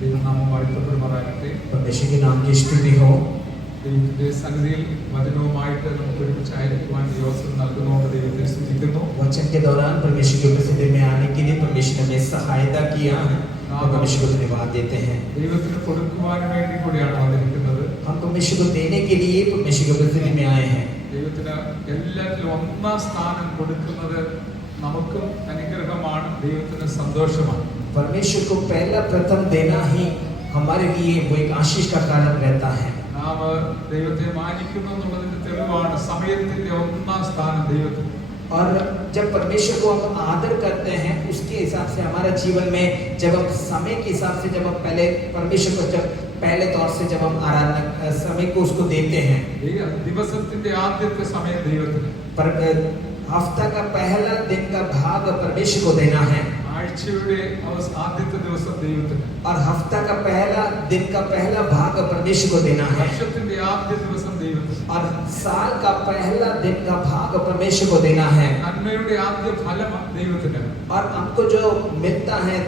ദൈവനാമം വാഴ്ത്തപ്പെടുമാറാകട്ടെ. परमेश्वर के नाम की स्तुति हो. ദൈവത്തിന്റെ സന്നിധിയിൽ വചനവുമായിട്ട് നമുക്ക് ഒരുമിച്ചായിരിക്കുവാൻ ഈ അവസരം നൽകുന്നതുകൊണ്ട് ദൈവത്തെ സ്തുതിക്കുന്നു. वचन के दौरान परमेश्वर की उपस्थिति में आने के लिए परमेश्वर ने हमें सहायता किया है. हम परमेश्वर को धन्यवाद देते हैं. ദൈവത്തിന് കൊടുക്കുവാൻ വേണ്ടി കൂടിയാണ് വന്നിരിക്കുന്നത്. हम परमेश्वर को देने के लिए परमेश्वर की उपस्थिति में आए हैं. ദൈവത്തിന് എല്ലാറ്റിലും ഒന്നാം സ്ഥാനം കൊടുക്കുന്നത് നമുക്കും അനുഗ്രഹമാണ്, ദൈവത്തിന് സന്തോഷമാണ്. परमेश्वर को पहला प्रथम देना ही हमारे लिए वो एक आशीष का कारण रहता है. നാം ദൈവത്തെ മാനിക്കുന്നു എന്നുള്ളതിന്റെ തെളിവാണ് സമയത്തിന്റെ ഒന്നാം സ്ഥാനം ദൈവത്തിന്. और जब परमेश्वर को हम आदर करते हैं उसके हिसाब से हमारा जीवन में जब हम समय के हिसाब से जब हम पहले परमेश्वर को जब पहले तौर से जब हम आराधना समय को उसको देते हैं. ദിവസത്തിന്റെ ആദ്യത്തെ സമയം ദൈവത്തിന്. पर हफ्ता का पहला दिन का भाग परमेश्वर को देना है. ആഴ്ചയുടെ ആദ്യത്തെ ദിവസം ദൈവത്തിന്. और हफ्ता का पहला दिन का पहला भाग परमेश्वर को देना है. വർഷത്തിന്റെ ആദ്യ ദിവസം ദൈവത്തിന്. और साल का पहला दिन का भाग परमेश्वर को देना है. നന്മയുടെ ആദ്യ ഫലം ദൈവത്തിന്. और हमको जो मिलता है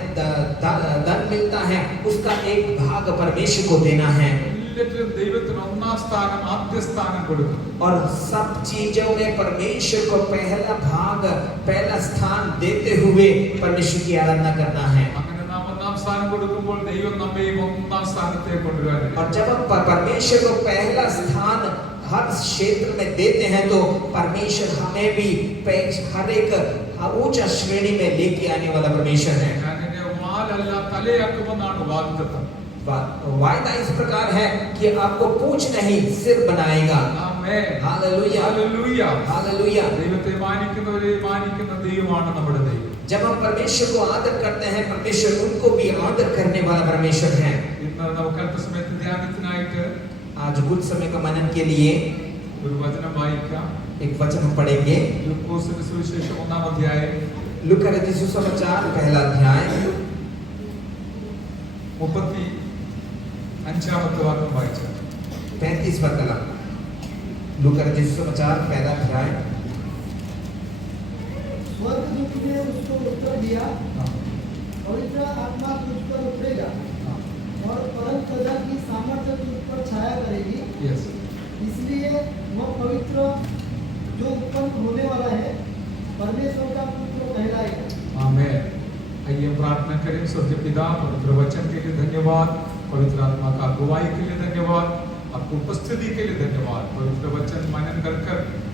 धन मिलता है उसका एक भाग परमेश्वर को देना है. എല്ലാറ്റിലും ദൈവത്തിന് ഒന്നാം സ്ഥാനം ആദ്യ സ്ഥാനം കൊടുക്കും. और सब चीजों में परमेश्वर को पहला भाग पहला स्थान देते हुए परमेश्वर की आराधना करना है. അങ്ങനെ നാം ഒന്നാം സ്ഥാനം കൊടുക്കുമ്പോൾ ദൈവം നമ്മെയും ഒന്നാം സ്ഥാനത്തേക്ക് കൊണ്ടുവരും. और जब हम परमेश्वर को पहला स्थान हर क्षेत्र में देते हैं तो परमेश्वर हमें भी हर एक ऊंचा श्रेणी में लेके आने वाला परमेश्वर है. ഞാൻ എന്നെ വാലല്ല തലയാക്കുമെന്നാണ് വാഗ്ദത്തം. वायदा इस प्रकार है कि आपको पूंछ नहीं सिर बनाएगा. ആമേൻ. हालेलुया ഹല്ലേലൂയ. हालेलुया. ദൈവത്തെ മാനിക്കുന്നവരെ മാനിക്കുന്ന ദൈവമാണ് നമ്മുടെ ദൈവം. जब हम परमेश्वर को आदर करते हैं परमेश्वर उनको भी आदर करने वाला परमेश्वर है. ഇന്ന് നമുക്ക് അല്പസമയത്തെ ധ്യാനത്തിനായിട്ട് आज कुछ समय का मनन के लिए ഒരു വചനം വായിക്കാം. एक वचन हम पढ़ेंगे. ലൂക്കോസിന്റെ സുവിശേഷം 1-ാം അധ്യായം लूका रचित सुसमाचार पहला अध्याय 35-ാമത്തെ വാക്യം വായിച്ചാൽ 35वां कलम. लूका रचित सुसमाचार पहला अध्याय. स्वर्गदूत ने उसको उत्तर दिया, पवित्र आत्मा तुझ पर उतरेगा और परम सजा की सामर्थ्य तुझ पर छाया करेगी. യെസ്. इसलिए वह पवित्र जो उत्पन्न होने वाला है परमेश्वर का पुत्र कहलाएगा. आमेन. आइए प्रार्थना करें. स्वर्गीय पिता, पवित्र वचन के लिए धन्यवाद, पवित्र आत्मा का अगुवाई के लिए धन्यवाद, आपको उपस्थिति के लिए धन्यवाद. पवित्र वचन मनन कर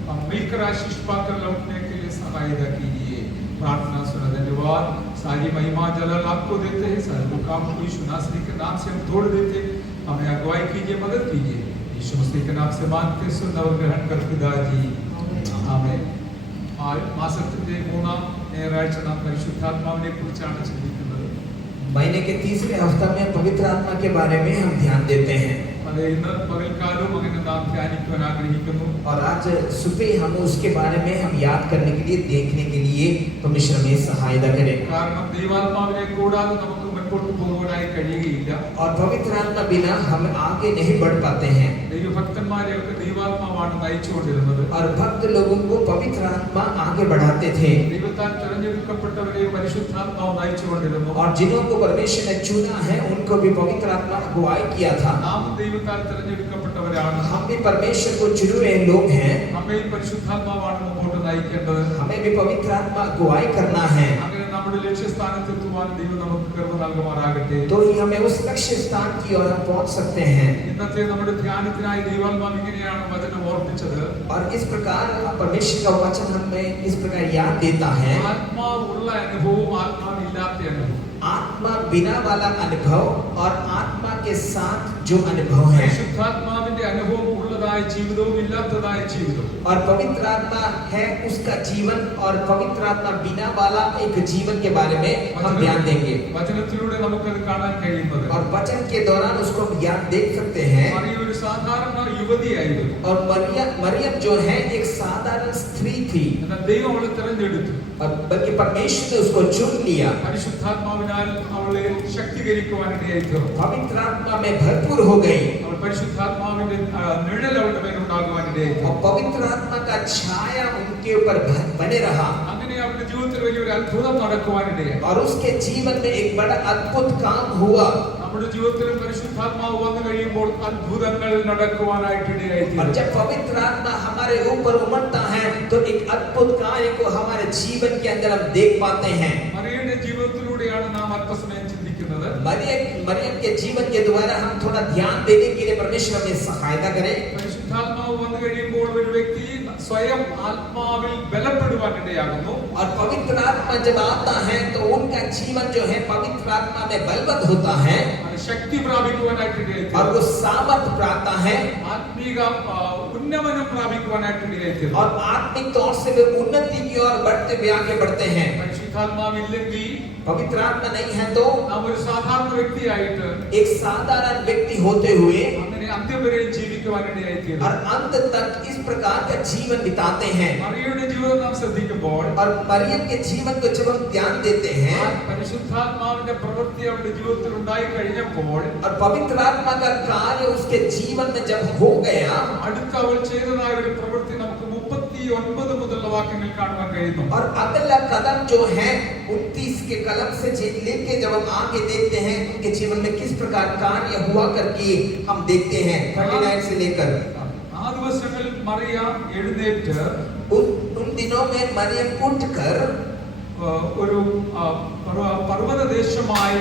हम मिलकर आशीष पाकर लौटने के लिए सहायता कीजिए. प्रार्थना सुना. धन्यवाद. सारी महिमा जलाल आपको देते हैं. सारे मुकाम को यीशु नासरी के नाम से हम तोड़ देते हैं. हमें अगुवाई कीजिए, मदद कीजिए. यीशु मसीह के नाम से मांगते सुन और ग्रहण कर पिताजी. आमेन. മാസത്തിന്റെ 3-ാം ഞായറാഴ്ച നാം പരിശുദ്ധാത്മാവിനെ കുറിച്ചാണ് ചിന്തിക്കുന്നത്. महीने के तीसरे हफ्ता में पवित्र आत्मा के बारे में हम ध्यान देते हैं. അത് ഇന്ന് പകൽക്കാലവും അങ്ങനെ നാം ധ്യാനിക്കുവാൻ ആഗ്രഹിക്കുന്നു. और आज सुबह हम उसके बारे में हम याद करने के लिए देखने के लिए परमेश्वर हमें सहायता करे. കാരണം ദൈവാത്മാവിനെ കൂടാതെ നമുക്ക് മുൻപോട്ട് പോകുവാനായി കഴിയുകയില്ല. और पवित्र आत्मा बिना हम आगे नहीं बढ़ पाते हैं. ദൈവഭക്തന്മാരെയൊക്കെ ദൈവാത്മാവാണ് നയിച്ചുകൊണ്ടിരുന്നത്. और भक्त लोगों को पवित्र आत्मा आगे बढ़ाते थे. ദൈവത്താൽ തിരഞ്ഞെടുക്കപ്പെട്ടവരെ പരിശുദ്ധാത്മാവ് നയിച്ചുകൊണ്ടിരുന്നു. और जिन्हों को परमेश्वर ने चुना है उनको भी पवित्र आत्मा अगुवाई किया था. നാം ദൈവത്താൽ തിരഞ്ഞെടുക്കപ്പെട്ടവരാണ്. हम भी परमेश्वर को चुने हुए लोग हैं. നമ്മെ പരിശുദ്ധാത്മാവാണ് മുമ്പോട്ട് നയിക്കേണ്ടത്. हमें भी पवित्र आत्मा अगुवाई करना है. അങ്ങനെ നമ്മുടെ ലക്ഷ്യസ്ഥാനത്തെത്തുവാൻ ദൈവം നമുക്ക് കൃപ നൽകുമാറാകട്ടെ. तो ही हमें उस लक्ष्य स्थान की ओर हम पहुंच सकते हैं. ഇന്നത്തെ നമ്മുടെ ധ്യാനത്തിനായി ദൈവാത്മാവ് ഇങ്ങനെയാണ് വചനം ഓർപ്പിച്ചത്. और इस प्रकार परमेश्वर का वचन हमें इस प्रकार याद देता है. ആത്മാവുള്ള അനുഭവവും ആത്മാവില്ലാത്ത അനുഭവം. आत्मा बिना वाला अनुभव और आत्मा के साथ जो अनुभव है. പരിശുദ്ധാത്മാവിന്റെ അനുഭവം ഉള്ളതായ ജീവിതവും ഇല്ലാത്തതായ ജീവിതവും. और पवित्र आत्मा है उसका जीवन और पवित्र आत्मा बिना वाला एक जीवन के बारे में हम ध्यान देंगे. വചനത്തിലൂടെ നമുക്കത് കാണാൻ കഴിയുന്നത്. और वचन के दौरान उसको हम याद देख सकते हैं. മറിയ ഒരു സാധാരണ യുവതിയായിരുന്നു. और मरियम जो है एक साधारण स्त्री थी. എന്നാൽ ദൈവം അവളെ തിരഞ്ഞെടുത്തു. और बल्कि परमेश्वर ने उसको चुन लिया. പരിശുദ്ധാത്മാവിനാൽ അവളെ ശക്തീകരിക്കുവാൻ ഇടയായി തീർന്നു. पवित्र आत्मा में भरपूर हो गई. അവൾ പരിശുദ്ധാത്മാവിന്റെ നിഴൽ അവളുടെ മേൽ ഉണ്ടാകുവാൻ ഇടയായി. और पवित्र आत्मा का छाया उनके ऊपर बने रहा. അങ്ങനെ അവളുടെ ജീവിതത്തിൽ വലിയൊരു അത്ഭുതം നടക്കുവാനിടയായി. और उसके जीवन में एक बड़ा अद्भुत काम हुआ. നമ്മുടെ ജീവിതത്തിൽ പരിശുദ്ധാത്മാവ് വന്നു കഴിയുമ്പോൾ അത്ഭുതങ്ങൾ നടക്കുവാനായിട്ട് ഇടയായി. और जब पवित्र आत्मा हमारे ऊपर उमड़ता है तो एक अद्भुत कार्य को हमारे जीवन के अंदर हम देख पाते हैं. മറിയയുടെ ജീവിതത്തിലൂടെയാണ് നാം അല്പസമയം ചിന്തിക്കുന്നത്. मरियम के जीवन के द्वारा हम थोड़ा ध्यान देने के लिए परमेश्वर हमें सहायता करे. പരിശുദ്ധാത്മാവ് വന്നു കഴിയുമ്പോൾ ഒരു വ്യക്തി സ്വയം ആത്മാവിൽ ബലപ്പെടുവാനിടയാകുന്നു. और पवित्र आत्मा जब आता है तो उनका जीवन जो है पवित्र आत्मा में बलवत्त होता है ശക്തി പ്രാപിക്കുവാനായിട്ട് ഇടയായി. और वो सामर्थ्य प्राप्त है ആത്മീക ഉന്നമനം പ്രാപിക്കുവാനായിട്ട് ഇടയായി. और आत्मिक तौर से वे उन्नति की ओर बढ़ते हुए आगे बढ़ते हैं. പരിശുദ്ധാത്മാവില്ലെങ്കിൽ पवित्र आत्मा नहीं है तो നാം ഒരു സാധാരണ വ്യക്തിയായിട്ട് एक साधारण व्यक्ति होते हुए അങ്ങനെ അന്ത്യം വരെ ജീവിക്കുവാനിടയായി. और अंत तक इस प्रकार का जीवन बिताते हैं. മറിയയുടെ ജീവിതം നാം ശ്രദ്ധിക്കുമ്പോൾ और मरियम के जीवन को जब हम ध्यान देते हैं പരിശുദ്ധാത്മാവിന്റെ പ്രവൃത്തി അവരുടെ ജീവിതത്തിൽ ഉണ്ടായി കഴിഞ്ഞപ്പോൾ और पवित्र आत्मा का कार्य उसके जीवन में जब हो गया അടുത്ത അവൾ ചെയ്തതായ ഒരു പ്രവൃത്തി നമുക്ക് 39 മുതലുള്ള വാക്യങ്ങൾ കാണുവാൻ കഴിയുന്നു. और अगला कदम जो है 29 के कलम से लेके जब हम आगे देखते हैं उनके जीवन में किस प्रकार कार्य हुआ करके हम देखते हैं 39 से लेकर. ആ ദിവസങ്ങളിൽ മറിയ എഴുന്നേറ്റ് उन दिनों में मरियम उठकर ഒരു പർവ്വതദേശമായ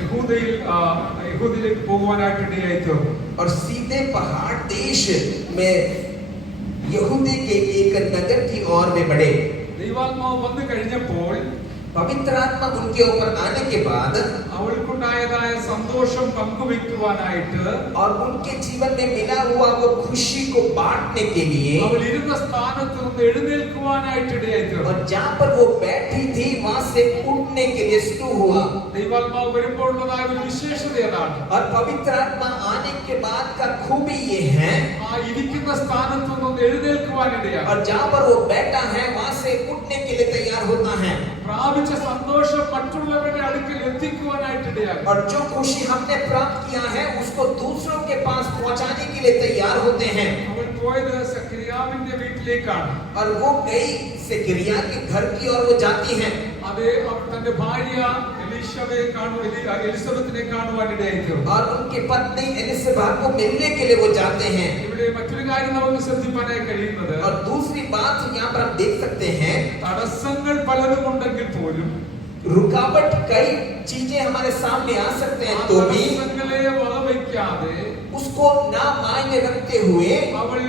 യഹൂദയിലേക്ക് പോകുവാനായിട്ട് ഇടയായി തീർന്നു. और सीधे पहाड़ देश में यहूदी के एक नगर की ओर में बढ़े. ദൈവാത്മാവ് വന്നു കഴിഞ്ഞപ്പോൾ पवित्र आत्मा उनके ऊपर आने के बाद അവൾക്കുണ്ടായതായ സന്തോഷം പങ്കുവെക്കുവാനായിട്ട് और उनके जीवन में मिला हुआ वो खुशी को बांटने के लिए അവൾ ഇരുന്ന സ്ഥാനത്ത് നിന്ന് എഴുന്നേൽക്കുവാനായിട്ട് ഇടയായി തീർന്നു. और जहाँ पर वो बैठी थी वहां से उठने के लिए शुरू हुआ. ദൈവാത്മാവ് വരുമ്പോഴുള്ളതായ ഒരു വിശേഷത ഏതാണ്? और पवित्र आत्मा आने के बाद का खूबी ये है ആ ഇരിക്കുന്ന സ്ഥാനത്ത് നിന്ന് എഴുന്നേൽക്കുവാനിടയാണ്. और जहाँ पर वो बैठा है वहां से उठने के लिए तैयार होता है. പ്രാപിച്ച സന്തോഷം മറ്റുള്ളവരുടെ അടുക്കൽ എത്തിക്കുവാനായിട്ട് ഇടയാണ്. और जो खुशी हमने प्राप्त किया है उसको दूसरों के पास पहुंचाने के लिए तैयार होते हैं. അവൾ പോയത് സഖറിയാവിന്റെ വീട്ടിലേക്കാണ്. और वो गई सिकरिया के घर की ओर वो जाती है. അതേ അവൾ തന്റെ ഭാര്യ എലിസബത്തിനെ കാണുവാനിടയായി തീർന്നു. और उनकी पत्नी एलिसबेथ को मिलने के लिए वो जाते हैं. ഇവിടെ മറ്റൊരു കാര്യം നമുക്ക് ശ്രദ്ധിക്കാനായി കഴിയുന്നത് और दूसरी बात यहाँ पर हम देख सकते हैं തടസ്സങ്ങൾ പലതും ഉണ്ടെങ്കിൽ പോലും रुकावट कई चीजें हमारे सामने आ सकते हैं तो भी തടസ്സങ്ങളെ വകവയ്ക്കാതെ उसको ना मायने रखते हुए അവൾ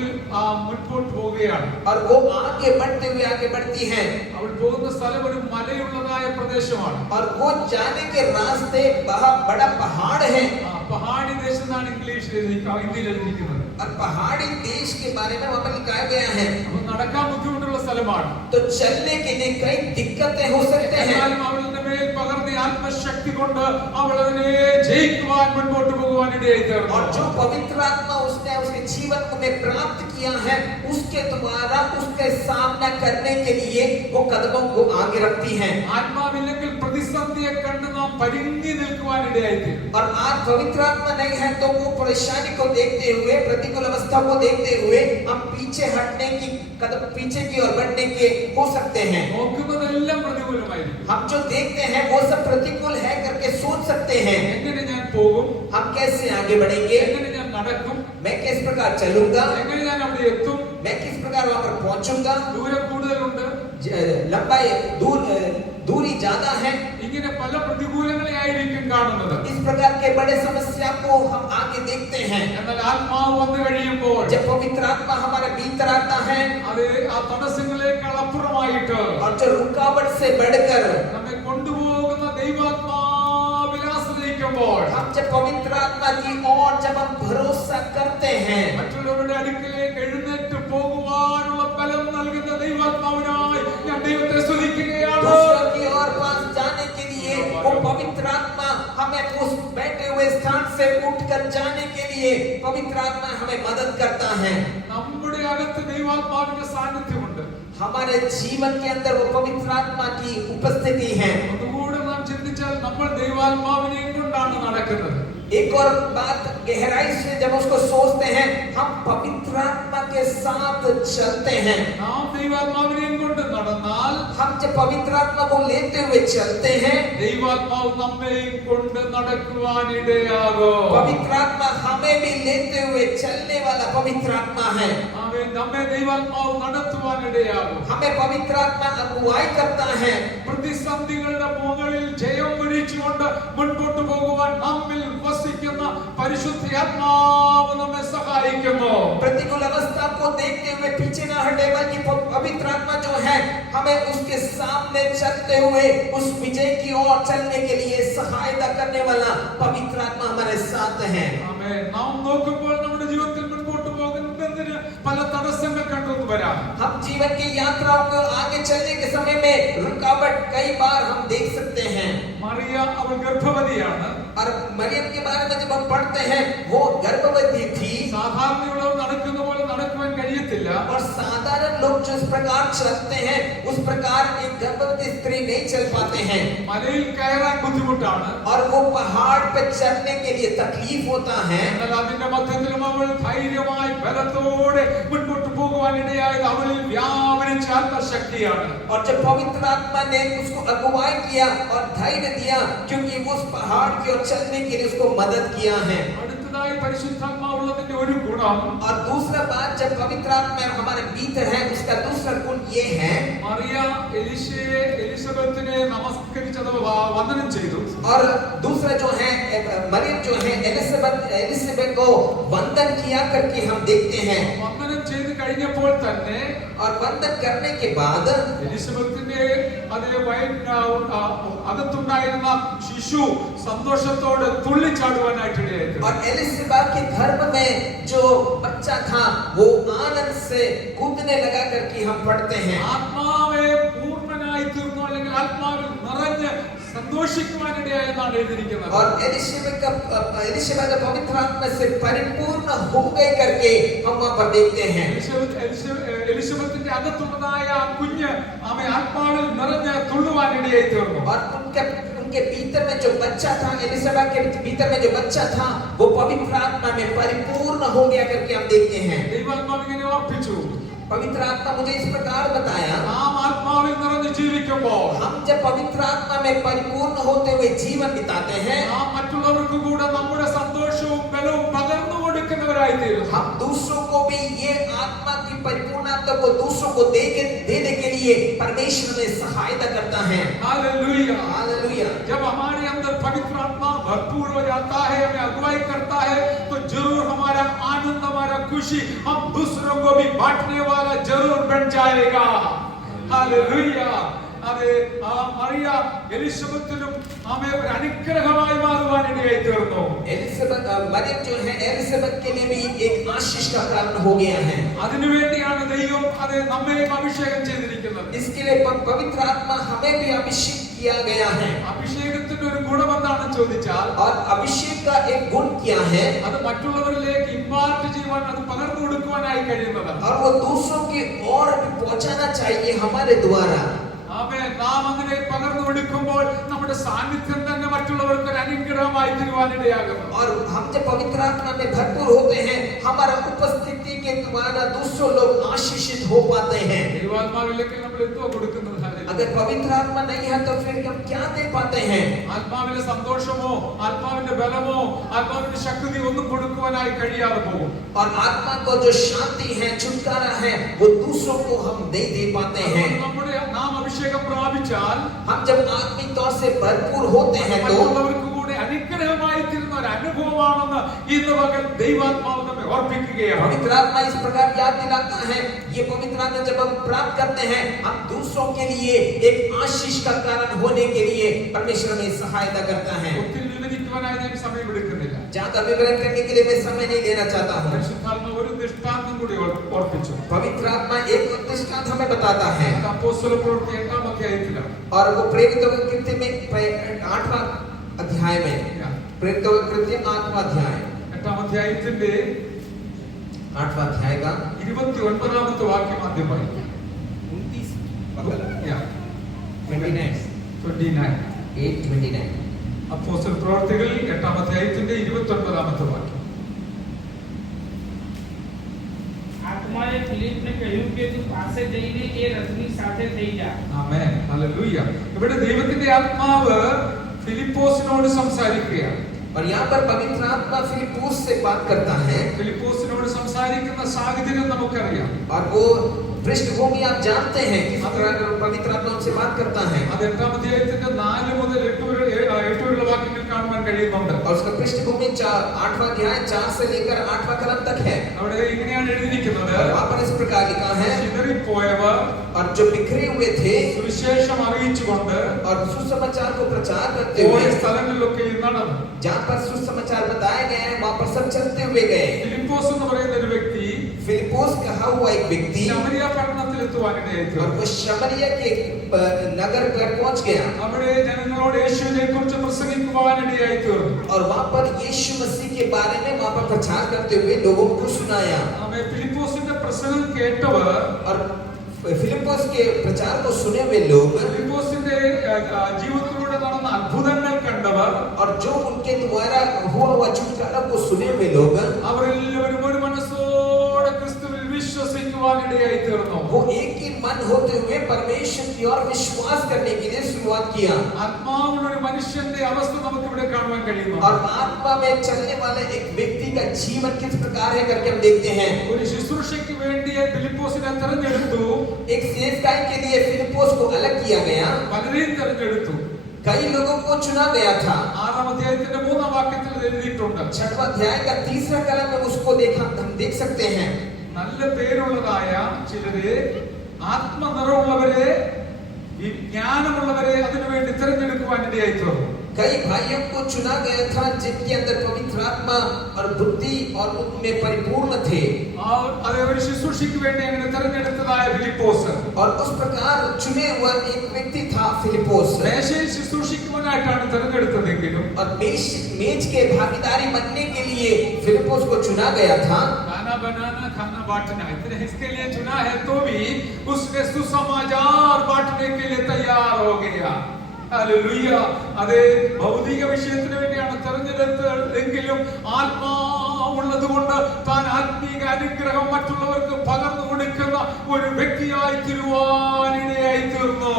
മുൻപോട്ട് പോവുകയാണ്. और वो आगे बढ़ती है. അവൾ പോകുന്ന സ്ഥലം ഒരു മലയുള്ളതായ പ്രദേശമാണ്. और वो जाने के रास्ते बहुत बड़ा पहाड़ है. പഹാടി ദേശം എന്നാണ് ഇംഗ്ലീഷിൽ ഹിന്ദിയിൽ എഴുതിയിരിക്കുന്നത്. और पहाड़ी देश के बारे में वहां पर लिखाया गया है. അപ്പൊ നടക്കാൻ ബുദ്ധിമുട്ടുള്ള സ്ഥലമാണ്. तो चलने के लिए कई दिक्कतें हो सकते हैं. എന്നാലും അവളുടെ മേൽ പകർന്ന ആത്മശക്തി കൊണ്ട് അവൾ അതിനെ ജയിക്കുവാൻ മുൻപോട്ട് പോകുവാനിടയായി തീർന്നു. और जो पवित्र आत्मा उसने उसके जीवन में प्राप्त किया है उसके द्वारा उसके सामना करने के लिए वो कदमों को आगे रखती है. ആത്മാവില്ലെങ്കിൽ പ്രതിസന്ധിയെ കണ്ട് നാം പരിങ്ങി നിൽക്കുവാനിടയായി തീരും. और आज पवित्र आत्मा नहीं है तो वो परेशानी को देखते हुए प्रतिकूल अवस्था को देखते हुए हम पीछे हटने की कदम पीछे की ओर बढ़ने के हो सकते हैं. നോക്കുന്നതെല്ലാം പ്രതികൂലമായിരിക്കും. हम जो देखते हैं वो सब प्रतिकूल है करके सोच सकते हैं. എങ്ങനെ ഞാൻ പോകും, हम कैसे आगे बढ़ेंगे, എങ്ങനെ ഞാൻ നടക്കും, मैं किस प्रकार चलूंगा, എങ്ങനെ ഞാൻ അവിടെ എത്തും, मैं किस प्रकार वहां पर पहुंचूंगा, ദൂരം കൂടുതലുണ്ട്, लंबाई दूरी ज्यादा है. ഇങ്ങനെ പല പ്രതികൂലങ്ങളെ ആയിരിക്കും കാണുന്നത്. इस प्रकार के बड़े समस्या को हम आगे देखते हैं. എന്നാൽ ആത്മാവ് വന്നു കഴിയുമ്പോൾ जब पवित्र आत्मा हमारे भीतर आता है അത് ആ തടസ്സങ്ങളെക്കാൾ അപ്പുറമായിട്ട് और जो रुकावट से बढ़कर നമ്മെ കൊണ്ടുപോകുന്ന ദൈവാത്മാവിൽ ആശ്രയിക്കുമ്പോൾ हम जब पवित्र आत्मा की ओर जब हम भरोसा करते हैं മറ്റുള്ളവരുടെ അടുക്കിലേക്ക് എഴുന്നേറ്റ് പോകുവാനുള്ള ബലം നൽകുന്ന ദൈവാത്മാവിനായി ഞാൻ ദൈവത്തെ സ്തുതിക്കുകയാണ്. दूसरों की ओर पास जाने के लिए वो पवित्र आत्मा हमें उस बैठे हुए स्थान से उठकर जाने के लिए पवित्र आत्मा हमें मदद करता है. നമ്മുടെ അകത്ത് ദൈവാത്മാവിന്റെ സാന്നിധ്യമുണ്ട്. हमारे जीवन के अंदर वो पवित्र आत्मा की उपस्थिति है. അതുകൂടെ നാം ചിന്തിച്ചാൽ നമ്മൾ ദൈവാത്മാവിനെ കൊണ്ടാണ് നടക്കുന്നത്. एक और बात गहराई से जब उसको सोचते हैं हम पवित्र आत्मा के साथ चलते हैं, നാം ദൈവാത്മാവിനെയും കൊണ്ട് നടന്നാൽ हम जब पवित्र आत्मा को लेते हुए चलते हैं, ദൈവാത്മാവ് നമ്മെയും കൊണ്ട് നടക്കുവാനിടയാകും. पवित्र आत्मा हमें भी लेते हुए चलने वाला पवित्र आत्मा है। ആമേൻ. നമ്മെ ദൈവാത്മാവ് നടത്തുവാനിടയാകും. हमें पवित्र आत्मा अगुवाई करता है। പ്രതിസന്ധികളുടെ മുകളിൽ ജയം വരിച്ചുകൊണ്ട് മുൻപോട്ട് പോകുവാൻ നമ്മിൽ വസിക്കുന്ന പരിശുദ്ധാത്മാവ് നമ്മെ സഹായിക്കുന്നു. प्रतिकूल अवस्था को देखते हुए पीछे न हटे, बल्कि पवित्र आत्मा जो है हमें उसके सामने चलते हुए उस विजय की ओर चलने के लिए सहायता करने वाला पवित्र आत्मा हमारे साथ है। ആമേൻ. നാം നോക്കുമ്പോൾ നമ്മുടെ ജീവിതത്തിൽ മുൻപോട്ട് പോകുന്നതിന് പല തടസ്സങ്ങൾ കണ്ടെന്നു വരാം. हम जीवन की यात्राओं को आगे चलने के समय में रुकावट कई बार हम देख सकते हैं। മറിയ അവൾ ഗർഭവതിയാണ്. और मरियम के बारे में जब हम पढ़ते हैं, वो गर्भवती थी। സാധാരണയുള്ളവർ നടക്കുന്ന പോലെ നടക്കുവാൻ കഴിയത്തില്ല. और साधारण लोग जो इस प्रकार चलते हैं, उस प्रकार एक गर्भवती स्त्री नहीं चल पाते हैं। മലയിൽ കയറാൻ ബുദ്ധിമുട്ടാണ്. और वो पहाड़ पे चढ़ने के लिए तकलीफ होता है। എന്നാൽ അതിന്റെ മധ്യത്തിലും അവൾ ധൈര്യമായി ബലത്തോടെ മുൻപോട്ട് പോകുവാനിടയായത് അവളിൽ വ്യാപരിച്ച ആത്മശക്തിയാണ്. और जब पवित्र आत्मा ने उसको अगुवाई किया और धैर्य दिया, क्योंकि वो उस पहाड़ की ओर चलने के लिए उसको मदद किया है। അടുത്തതായി പരിശുദ്ധാത്മാവുള്ളതിന്റെ ഒരു ഗുണം, और दूसरा बात, जब पवित्र आत्मा हमारे भीतर है, उसका दूसरा गुण ये है। മറിയ എലിസബത്തിനെ നമസ്കരിച്ചത് വന്ദനം ചെയ്തു. और दूसरा जो है, मरियम जो है एलिसबेथ को वंदन किया करके हम देखते हैं। വന്ദനം ചെയ്ത് കഴിഞ്ഞപ്പോൾ തന്നെ और वंदन करने के बाद എലിസബത്തിന്റെ അതിലെ അകത്തുണ്ടായിരുന്ന ശിശു സന്തോഷത്തോടെ തുള്ളിച്ചാടുവാനായിട്ടിടയായി. और एलिसबेथ के गर्भ में जो बच्चा था, वो आनंद से कूदने लगा करके हम पढ़ते हैं। ആത്മാവെ പൂർണ്ണനായി തീർന്നു, അല്ലെങ്കിൽ ആത്മാവിൽ നിറഞ്ഞ് സന്തോഷിക്കുവാനിടയായെന്നാണ് എഴുതിയിരിക്കുന്നത്. और एलिसबेथ पवित्र आत्मा से परिपूर्ण हो गए करके हम वहां पर देखते हैं। എലിസബത്തിന്റെ അകത്തുള്ളതായ കുഞ്ഞ് ആമേ ആത്മാവിൽ നിറഞ്ഞ് തുള്ളുവാനിടയായി തീർന്നു. और उनके भीतर में जो बच्चा था, एलिसबेथ के भीतर में जो बच्चा था, वो पवित्र आत्मा में परिपूर्ण हो गया करके हम देखते हैं। ദൈവാത്മാവ് ഇങ്ങനെ ഓർപ്പിച്ചു, पवित्र आत्मा मुझे इस प्रकार बताया, നാം ആത്മാവിൽ നിറഞ്ഞ് ജീവിക്കുമ്പോൾ हम जब पवित्र आत्मा में परिपूर्ण होते हुए जीवन बिताते हैं, നാം മറ്റുള്ളവർക്ക് കൂടെ നമ്മുടെ സന്തോഷവും ബലവും പകർന്നു കൊടുക്കുന്നവരായി തീരും. हम दूसरों को भी ये आत्मा की परिपूर्णता को दूसरों को देने के लिए परमेश्वर में सहायता करता है। हालेलुया। हालेलुया। जब हमारे अंदर पवित्र आत्मा भरपूर हो जाता है, हमें अगुवाई करता है, तो जरूर हमारा आनंद, हमारा खुशी हम दूसरों को भी बांटने वाला जरूर बन जाएगा। हालेलुया। अरे मरिയ എലിസബത്തിനും ആമേ ഒരു അനുഗ്രഹമായി മാറുവാനിടയായി തീർന്നു. मरियम जो है एलिसबेथ के लिए भी एक आशीष का कारण हो गया है। അതിനുവേണ്ടിയാണ് ദൈവം അത് നമ്മെയും അഭിഷേകം ചെയ്തിരിക്കുന്നത്. इसके लिए पवित्र आत्मा हमें भी अभिषेक किया गया है। അഭിഷേകത്തിന്റെ ഒരു ഗുണം എന്താണെന്ന് ചോദിച്ചാൽ, और अभिषेक का एक गुण क्या है? അത് മറ്റുള്ളവരിലേക്ക് ഇമ്പാർട്ട് ചെയ്യുവാൻ, അത് പകർന്നു കൊടുക്കുവാനായി കഴിയുന്നതാണ്. और वो दूसरों की ओर भी पहुंचाना चाहिए हमारे द्वारा। ആമേൻ. നാം അങ്ങനെ പകർന്നു കൊടുക്കുമ്പോൾ നമ്മുടെ സാന്നിധ്യം തന്നെ മറ്റുള്ളവർക്ക് ഒരു അനുഗ്രഹമായി തീരുവാനിടയാകുന്നു. और हम जब पवित्र आत्मा में भरपूर होते हैं, हमारा उपस्थिति के द्वारा दूसरे लोग आशीषित हो पाते हैं। ദൈവാത്മാവിലേക്ക് നമ്മൾ എന്തോ കൊടുക്കുന്നത്? अगर पवित्र आत्मा नहीं है तो फिर हम क्या दे पाते हैं? ആത്മാവിന്റെ സന്തോഷമോ ആത്മാവിന്റെ ബലമോ ആത്മാവിന്റെ ശക്തി ഒന്നും കൊടുക്കുവാനായി കഴിയാതെ പോകും. और आत्मा को जो शांति है, छुटकारा है, वो दूसरों को हम नहीं दे पाते हैं। നമ്മുടെ നാം അഭിഷേകം പ്രാപിച്ചാൽ, हम जब आत्मिक तौर से भरपूर होते हैं तो മറ്റുള്ളവർക്ക് കൂടെ അനുഗ്രഹമായി തീരുന്ന ഒരു അനുഭവമാണെന്ന് ഇന്ന് പകൽ ദൈവാത്മാവ് നമ്മെ ഓർപ്പിക്കുകയാണ്. पवित्र आत्मा इस प्रकार याद दिलाता है, ये पवित्र आत्मा जब हम प्राप्त करते हैं, हम दूसरों के लिए एक आशीष का कारण होने के लिए परमेश्वर में सहायता करता है। ഒത്തിരി വിവരിക്കുവാനായി ഞാൻ സമയം എടുക്കുന്നില്ല. ज्यादा विवरण करने के लिए मैं समय नहीं लेना चाहता हूँ। പരിശുദ്ധാത്മാവ് ഒരു ദൃഷ്ടാന്തം കൂടി ഓർപ്പിച്ചു. पवित्र आत्मा एक दृष्टांत हमें बताता है, അത് അപ്പോസ്തലപ്രവൃത്തി 8-ാം അധ്യായത്തിലാണ്. और वो प्रेरितों के कृत्य में 8वां अध्याय में, प्रेरितों के कृत्य 8वां अध्याय, 8-ാം അധ്യായത്തിന്റെ 8वां अध्याय का 29-ാമത്തെ വാക്യം ആദ്യം വായിക്കാം. 29. 8:29. അപ്പോസ്തല പ്രവർത്തികൾ 8-ാം അധ്യായത്തിന്റെ 29-ാമത്തെ വാക്യം. आत्मा કે તું પાસે જઈને એ રથની સાથે થઈ જા. Amen hallelujah. ഇവിടെ ദൈവത്തിന്റെ ആത്മാവ് ഫിലിപ്പോസിനോട് സംസാരിക്കുകയാണ്. और यहाँ पर पवित्र आत्मा फिलिप्पुस से बात करता है. ഫിലിപ്പോസിനോട് സംസാരിക്കുന്ന സാഹചര്യം നമുക്കറിയാം. और वो पृष्ठभूमि आप जानते हैं किस तरह पवित्र आत्मा उनसे बात करता है. അത് 8-ാം അധ്യായത്തിന്റെ 4 മുതൽ 8 വരെയുള്ള വാക്യങ്ങൾ കാണുവാൻ കഴിയുന്നുണ്ട്. और उसका पृष्ठभूमि 8वां अध्याय 4 से लेकर 8वां कलम तक है. അവിടെ ഇങ്ങനെയാണ് എഴുതിയിരിക്കുന്നത്. और वहाँ पर इस प्रकार लिखा है. ചിതറിപ്പോയവർ और जो बिखरे हुए थे സുവിശേഷം അറിയിച്ചുകൊണ്ട് और सुसमाचार को प्रचार करते പോയ हुए സ്ഥലങ്ങളിലൊക്കെ നടന്നു. जहाँ पर सुसमाचार बताए गए हैं वहाँ पर सब चलते हुए गए. ഫിലിപ്പോസ് എന്ന് പറയുന്ന ഒരു വ്യക്തി फिलिप्पुस कहा हुआ एक व्यक्ति ശമരിയ പട്ടണത്തിൽ എത്തുവാനിടയായി. और वो शमरिया के नगर पर पहुंच गया. അവിടെ ജനങ്ങളോട് യേശുവിനെ കുറിച്ച് പ്രസംഗിക്കുവാനിടയായി തീർന്നു. और वहाँ पर यीशु मसीह के बारे में वहाँ पर प्रचार करते हुए लोगों को सुनाया. ആമേൻ. ഫിലിപ്പോസിന്റെ പ്രസംഗം കേട്ടവർ और फिलिप्पुस के प्रचार को सुने हुए लोग ഫിലിപ്പോസിന്റെ ജീവിതത്തിലൂടെ നടന്ന അത്ഭുതങ്ങൾ കണ്ടവർ और जो उनके द्वारा हुआ छुटकारा को सुने हुए लोग അവരെല്ലാവരും ഒരു മനസ്സോടെ ക്രിസ്തുവിൽ വിശ്വസിക്കുവാനിടയായി തീർന്നു. वो एक ही मन होते हुए परमेश्वर की ओर विश्वास करने के लिए शुरुआत किया. ആത്മാവുള്ള ഒരു മനുഷ്യന്റെ അവസ്ഥ നമുക്ക് ഇവിടെ കാണുവാൻ കഴിയുന്നു. और आत्मा में चलने वाले एक व्यक्ति का जीवन किस प्रकार है करके हम देखते हैं. ഒരു ശുശ്രൂഷയ്ക്ക് വേണ്ടി ഫിലിപ്പോസിനെ തെരഞ്ഞെടുത്തു. एक सेवकाई के लिए फिलिप्पुस को अलग किया गया. പലരെയും തെരഞ്ഞെടുത്തു. कई लोगों को चुना गया था. 6-ാം അധ്യായത്തിന്റെ 3-ാം വാക്യത്തിൽ ഇത് എഴുതിയിട്ടുണ്ട്. 6वां अध्याय का 3रा कलम में उसको देखा हम देख सकते हैं. നല്ല പേരുള്ളതായ ചിലരെ, ആത്മനിറവുള്ളവരെ, വിജ്ഞാനമുള്ളവരെ അതിനുവേണ്ടി തെരഞ്ഞെടുക്കുവാനിടയായി തീർന്നു. कई भाइयों को चुना गया था जिनके अंदर पवित्र आत्मा और बुद्धि और उनमें परिपूर्ण थे. അത് ഒരു ശുശ്രൂഷയ്ക്ക് വേണ്ടി അങ്ങനെ തെരഞ്ഞെടുത്തതായ ഫിലിപ്പോസ് और उस प्रकार चुने हुआ एक व्यक्ति था फिलिप्पुस. മേശയിൽ ശുശ്രൂഷിക്കുവാനായിട്ടാണ് തെരഞ്ഞെടുത്തതെങ്കിലും और मेज के भागीदारी बनने के लिए फिलिप्पुस को चुना गया था. खाना बनाना, खाना बांटना, इतने इसके लिए चुना है तो भी उसने सुसमाचार बांटने के लिए तैयार हो गया. ഹല്ലേലൂയ. അതേ ഭൗതിക വിഷയത്തിന് വേണ്ടിയാണ് തെരഞ്ഞെടുത്തതെങ്കിലും ആത്മാവുള്ളത് കൊണ്ട് താൻ ആത്മീക അനുഗ്രഹം മറ്റുള്ളവർക്ക് പകർന്നു കൊടുക്കുന്ന ഒരു വ്യക്തിയായി തീരുവാനിടയായി തീർന്നു.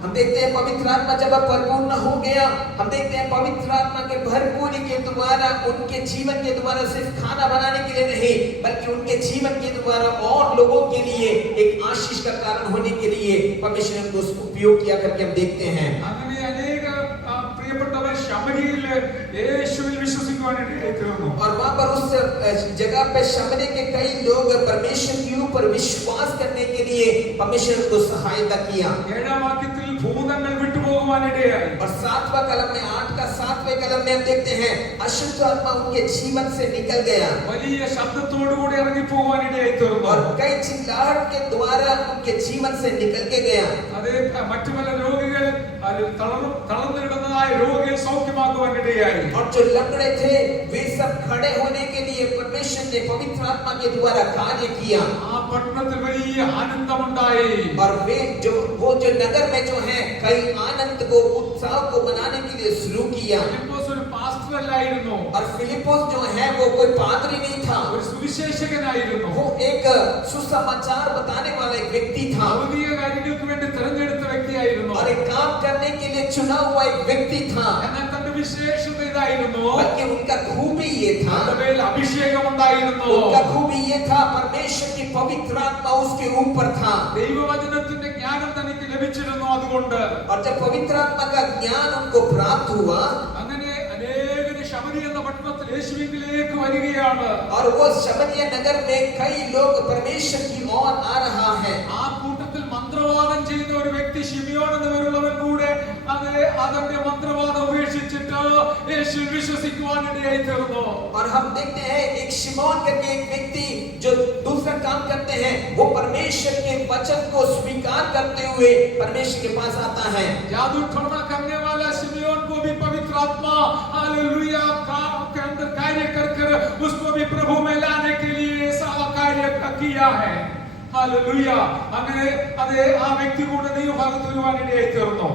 हम देखते हैं पवित्र आत्मा जब परिपूर्ण हो गया, हम देखते हैं पवित्र आत्मा के भरपूरी के द्वारा उनके जीवन के द्वारा सिर्फ खाना बनाने के लिए नहीं बल्कि उनके जीवन के द्वारा और लोगों के लिए एक आशीष का कारण होने के लिए परमेश्वर ने उसको उपयोग किया करके हम देखते हैं. അങ്ങനെ അനേക പ്രിയപ്പെട്ടവർ ശമരിയയിൽ യേശുവിൽ വിശ്വസിക്കുവാനിടയായി തീർന്നു. और वहां पर उस जगह पे शमरिया के कई लोग परमेश्वर के ऊपर विश्वास करने के लिए परमेश्वर को सहायता किया. 7-ാം വാക്യത്തിൽ ഭൂതങ്ങൾ വിട്ടുപോകുവാനിടയായി. और 7वां कलम में 8 का 7वें कलम में हम देखते हैं अशुद्ध आत्मा उनके जीवन से निकल गया. വലിയ ശബ്ദത്തോടുകൂടി ഇറങ്ങി പോകുവാനിടയായി തീർന്നു. और कई चिल्लाहट के द्वारा उनके जीवन से निकल के गया. അതേ മറ്റു പല രോഗികൾ തളർന്നു കിടന്നതായ രോഗികൾ സൗഖ്യമാക്കുവാനിടയായി. और जो लंगड़े थे वे सब खड़े होने के लिए परमेश्वर ने पवित्र आत्मा के द्वारा कार्य किया. ആ പട്ടണത്തിൽ വലിയ ആനന്ദമുണ്ടായി. और वो जो नगर में जो है कई आनंद को उत्साह को मनाने के लिए शुरू किया. ഫിലിപ്പോസ് ഒരു പാസ്റ്റർ അല്ലായിരുന്നു. और फिलिप्पुस जो है वो कोई पादरी नहीं था. ഒരു സുവിശേഷകനായിരുന്നു. वो एक सुसमाचार बताने वाला एक व्यक्ति था. ഭൗതിക കാര്യങ്ങൾക്ക് വേണ്ടി തെരഞ്ഞെടുത്ത വ്യക്തിയായിരുന്നു. और एक काम करने के लिए चुना हुआ एक व्यक्ति था. എന്നാൽ തന്റെ വിശേഷത ഇതായിരുന്നു. बल्कि उनका खूबी ये था. തന്റെ മേൽ അഭിഷേകം ഉണ്ടായിരുന്നു. उनका खूबी ये था परमेश्वर की पवित्र आत्मा उसके ऊपर था. ദൈവവചനത്തിന്റെ ജ്ഞാനം തനിക്ക് ലഭിച്ചിരുന്നു. അതുകൊണ്ട് और जब पवित्र आत्मा का ज्ञान उनको प्राप्त हुआ അങ്ങനെ അനേകര് ശമരി എന്ന പട്ടണത്തിൽ യേശുവിലേക്ക് വരികയാണ്. और वो शमरिया नगर में कई लोग परमेश्वर की ओर आ रहा है. ആ കൂട്ടത്തിൽ മന്ത്രവാദം ചെയ്യുന്ന ഒരു വ്യക്തി ശിമിയോൻ എന്ന പേരുള്ളവൻ കൂടെ അതിന്റെ മന്ത്രവാദം ഉപേക്ഷിച്ചിട്ട് യേശുവിൽ വിശ്വസിക്കുവാനിടയായി തീർന്നു. और हम देखते हैं एक शिमोन करके एक व्यक्ति जो दूसरा काम करते हैं वो परमेश्वर के वचन को स्वीकार करते हुए परमेश्वर के पास आता है. जादू टोना करने वाला शिमियोन को भी पवित्र आत्मा हालेलुया के अंदर कार्य कर उसको भी प्रभु में लाने के लिए ऐसा कार्य किया है. हालेलुया. അങ്ങനെ അതേ ആ വ്യക്തി കൂടെ ദൈവഭാഗത്ത് വരുവാനിടയായി തീർന്നു.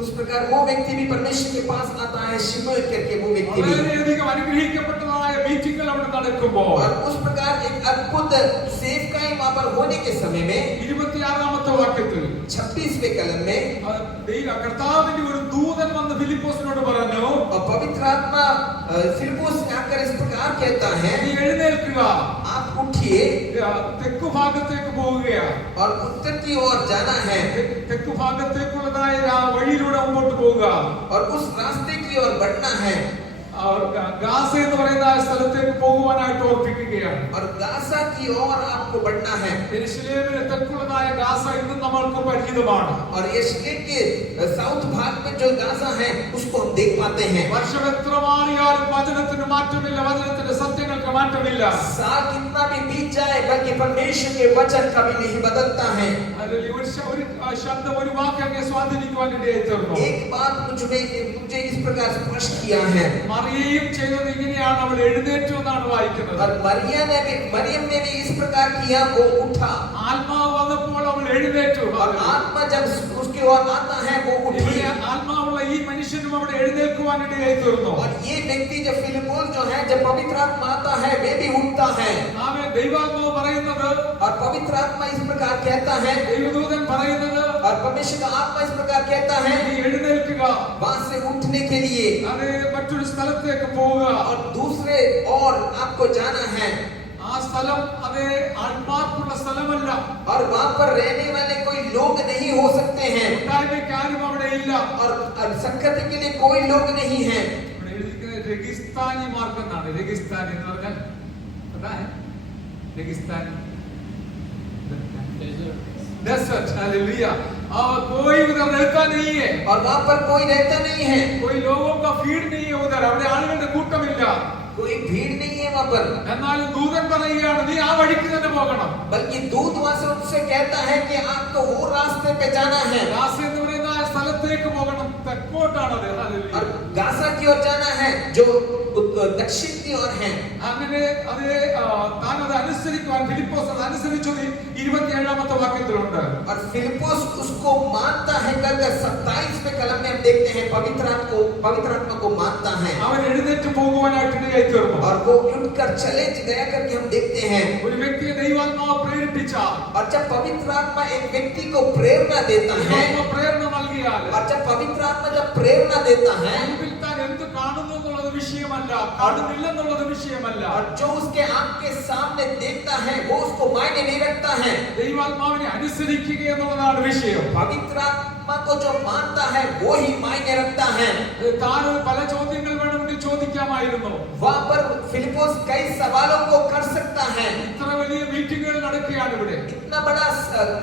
उस प्रकार वो व्यक्ति भी परमेश्वर के पास आता है, शिमोन करके वो व्यक्ति भी। വളരെയധികം അനുഗ്രഹിക്കപ്പെട്ടതായ മീറ്റിംഗുകൾ അവിടെ നടക്കുമ്പോൾ और उस प्रकार एक अद्भुत सेवकाई वहां पर होने के समय में 26ാമത്തെ വാക്യത്തിൽ 26वें कलम में കർത്താവിന്റെ ഒരു ദൂതൻ വന്ന് ഫിലിപ്പോസിനോട് പറഞ്ഞു, और पवित्र आत्मा फिलिप्पुस में आकर इस प्रकार कहता है, നീ എഴുന്നേൽക്കുക, आप उठिए തെക്കു ഭാഗത്തേക്ക് പോവുകയാണ്. और उत्तर की ओर जाना है തെക്കു ഭാഗത്തേക്കുള്ളതായ വഴിയിലൂടെ മുമ്പോട്ട് പോവുക. और उस रास्ते की ओर बढ़ना है ഗാസ എന്ന് പറയുന്ന സ്ഥലത്തേക്ക് പോകുവാനായിട്ട് ഓർപ്പിക്കുകയാണ്. और गाजा की ओर आपको बढ़ना है। യെരുശലേമിന് തെക്കുള്ളതായ ഗാസ ഇന്നും നമ്മൾക്ക് പരിചിതമാണ്. और यरूशलेम के साउथ भाग में जो गाजा है उसको हम देख पाते हैं। വർഷം എത്ര മാറിയാലും വചനത്തിന് മാറ്റമില്ല, വചനത്തിന്റെ സത്യങ്ങൾക്ക് മാറ്റമില്ല. साल कितना भी बीत जाए बल्कि परमेश्वर के वचन कभी नहीं बदलता है। ഒരു ശബ്ദം, ഒരു വാക്ക് അങ്ങ് സ്വാധീനിക്കുവാൻ ഇടയായി തീർന്നു. एक बात मुझे इस प्रकार स्पर्श किया है। മറിയയും ചെയ്തത് ഇങ്ങനെയാണ്, അവൾ എഴുന്നേറ്റു എന്നാണ് വായിക്കുന്നത്. और मरियम ने भी इस प्रकार किया, वो उठा। ആത്മാവ് വന്നപ്പോൾ അവൾ എഴുന്നേറ്റു. और आत्मा जब उसकी ओर आता है वो उठी। ആത്മാവുള്ള ഈ മനുഷ്യനും അവിടെ എഴുന്നേൽക്കുവാൻ ഇടയായി തീർന്നു. और ये व्यक्ति जो फिलिप्पुस जो है, जब पवित्र आत्मा आता है वे भी उठता है। ആമേൻ. ദൈവാത്മാവ് പറയുന്നത്, और पवित्र आत्मा इस प्रकार कहता है, ദൈവദൂതൻ പറയുന്നത്, और परमेश्वर का आत्मा इस प्रकार कहता है, നീ എഴുന്നേൽക്കുക, वहां से उठने के लिए അത് മറ്റൊരു സ്ഥലത്തേക്ക് പോവുക. और दूसरे और आपको जाना है। ആ സ്ഥലം അത് ആത്മാർക്കുള്ള സ്ഥലമല്ല. और वहां पर रहने वाले कोई लोग नहीं हो सकते हैं, കൂട്ടായ്മയ്ക്ക് ആരും അവിടെ ഇല്ല. और संगत के लिए कोई लोग नहीं है। ഇവിടെ എഴുതിയിരിക്കുന്നത് രഗിസ്ഥാനിമാർക്കെന്നാണ്. രഗിസ്ഥാൻ എന്ന് പറഞ്ഞാൽ അതാ രഗിസ്ഥാൻ, डेजर्ट. हालेलुया. और कोई उधर रहता नहीं है, और वहां पर कोई रहता नहीं है, कोई लोगों का भीड़ नहीं है उधर. അവിടെ ആളുകളുടെ കൂട്ടമില്ല. कोई भीड़ नहीं है वहां पर। എന്നാലും ദൂതൻ പറയുകയാണ്, നീ ആ വഴിക്ക് തന്നെ പോകണം. बल्कि दूत वहां से उनसे कहता है कि आपको वो रास्ते पे जाना है। ഗാസ എന്ന് പറയുന്ന ആ സ്ഥലത്തേക്ക് പോകണം. തെക്കോട്ടാണത്. हालेलुया. और गाजा की ओर जाना है जो दक्षिण की ओर है। അങ്ങനെ അത് താൻ അത് അനുസരിക്കുവാൻ ഫിലിപ്പോസ് അത് അനുസരിച്ചത് 27ാമത്തെ വാക്യത്തിലുണ്ട്. और फिलिप्पुस उसको मानता है करके 27वें कलम में हम देखते हैं पवित्र आत्मा को मानता है। അവൻ എഴുന്നേറ്റ് പോകുവാനായിട്ട് ഇടയായി തീർന്നു. और वो उठकर चले गया करके हम देखते हैं। ഒരു വ്യക്തിയെ ദൈവാത്മാവ് പ്രേരിപ്പിച്ചാൽ, और जब पवित्र आत्मा एक व्यक्ति को प्रेरणा देता है, ദൈവാത്മാവ് പ്രേരണ നൽകിയാൽ, और जब पवित्र आत्मा जब प्रेरणा देता है, മുൻപിൽ താൻ എന്ത് കാണുന്നു എന്നുള്ളത് വിഷയമല്ല, കാണുന്നില്ലെന്നുള്ളത് വിഷയമല്ല. और जो उसके आंख के सामने देखता है वो उसको मायने नहीं रखता है। ദൈവാത്മാവിനെ അനുസരിക്കുക എന്നുള്ളതാണ് വിഷയം. पवित्र आत्मा को जो मानता है वो ही मायने रखता है। താൻ പല ചോദ്യങ്ങൾ വേണമെങ്കിൽ ചോദിക്കാമായിരുന്നു. वहां पर फिलिप्पुस कई सवालों को कर सकता है। ഇത്ര വലിയ മീറ്റിംഗുകൾ നടക്കുകയാണ് ഇവിടെ. इतना बड़ा